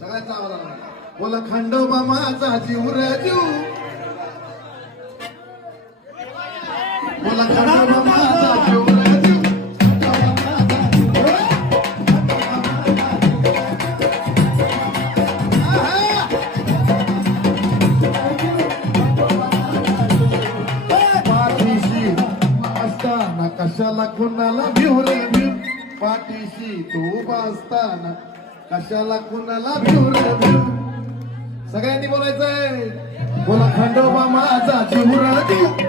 सगळ्याचा आवाज आला बोला खंडोबा माझा जीव रे जीव बोला खंडोबा माझा जीव रे जीव कशाला कुणाला भिव रे भिव पाठीशी तू उभा असताना कशाला कुणाला भिव रे भिव सगळ्यांनी बोलायचंय बोला खंडोबा माझा जीव रे जीव